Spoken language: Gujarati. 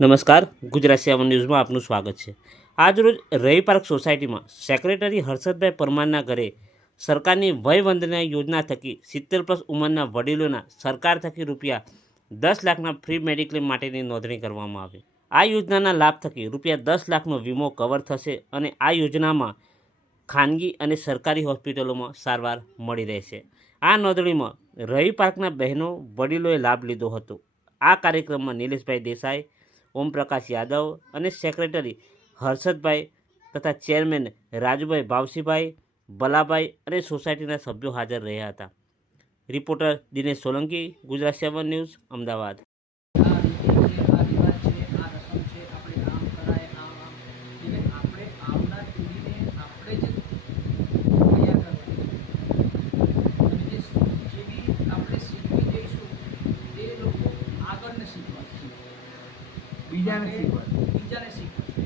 નમસ્કાર, ગુજરાત 7 ન્યૂઝમાં આપનું સ્વાગત છે। આજરોજ રવિ પાર્ક સોસાયટીમાં સેક્રેટરી હર્ષદભાઈ પરમારના ઘરે સરકારની વયવંદના યોજના થકી 70+ ઉંમરના વડીલોના સરકાર થકી ₹10 લાખના ફ્રી મેડિક્લેમ માટેની નોંધણી કરવામાં આવી। આ યોજનાના લાભ થકી ₹10 લાખનો વીમો કવર થશે અને આ યોજનામાં ખાનગી અને સરકારી હોસ્પિટલોમાં સારવાર મળી રહેશે। આ નોંધણીમાં રવિ પાર્કના બહેનો વડીલોએ લાભ લીધો હતો। આ કાર્યક્રમમાં નિલેશભાઈ દેસાઈ, ઓમપ્રકાશ યાદવ અને સેક્રેટરી હર્ષદભાઈ તથા ચેરમેન રાજુભાઈ ભાવસીભાઈ, બલાભાઈ અને સોસાયટીના સભ્યો હાજર રહ્યા હતા। Reporter Dinesh Solanki, Gujarat 7 news, Ahmedabad. આ રીતિ છે, આ રિવાજ છે, આ રસમ છે, આપણે આમ કરાય, આમ એટલે આપણે આવનાર પેઢીને આપણે જ તૈયાર કરવાની અને જેવી આપણે શીખવી જઈશું તે લોકો આગળને શીખવાડશે, બીજાને શીખવાડશે।